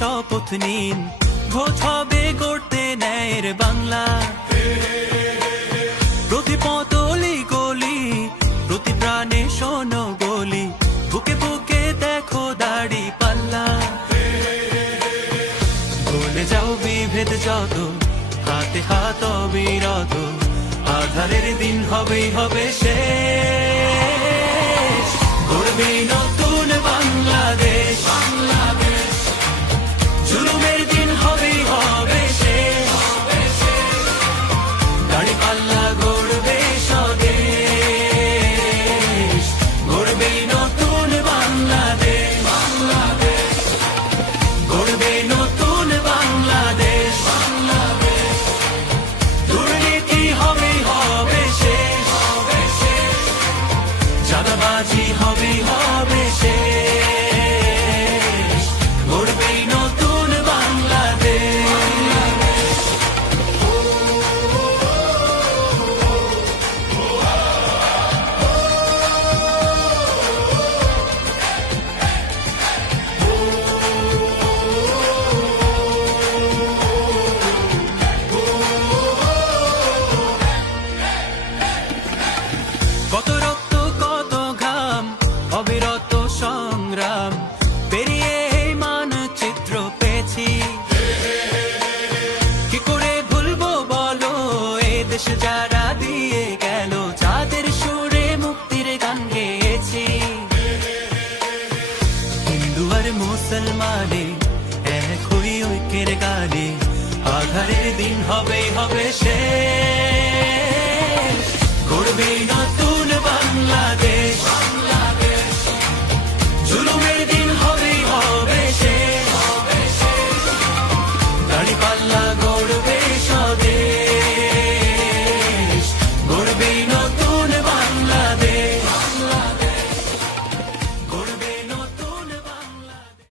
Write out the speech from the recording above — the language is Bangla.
শপথ নিন, ভোট হবে গড়তে ন্যায়ের বাংলা। প্রতি পতলি গলি, প্রতি প্রাণে শোনো গলি, বুকে বুকে দেখো দাড়ি পাল্লা। ভুলে যাও বিভেদ যত, হাতে হাত অবিরত, আধারের দিন হবেই হবে শেষ। গড়বে নতুন বাংলাদেশ, জুলুমের দিন হবেই হবে শেষ। দাড়ি পাল্লা গড়বে স্বদেশ, গড়বে নতুন বাংলাদেশ, গড়বে নতুন বাংলাদেশ। দুর্নীতি হবেই হবে শেষ, চাঁদাবাজি হবেই হবে শেষ। গড়বে নতুন বাংলাদেশ। কত রক্ত কত ঘাম, অবিরত সংগ্রাম পেরিয়ে এই মানচিত্র পেয়েছি। কি করে ভুলবো বলো এ দেশ যারা দিয়ে গেল, যাদের সুরে মুক্তির গান গেয়েছি। হিন্দু আর মুসলমানে এক হই ঐক্যের গানে, আধারের দিন হবেই হবে শেষ।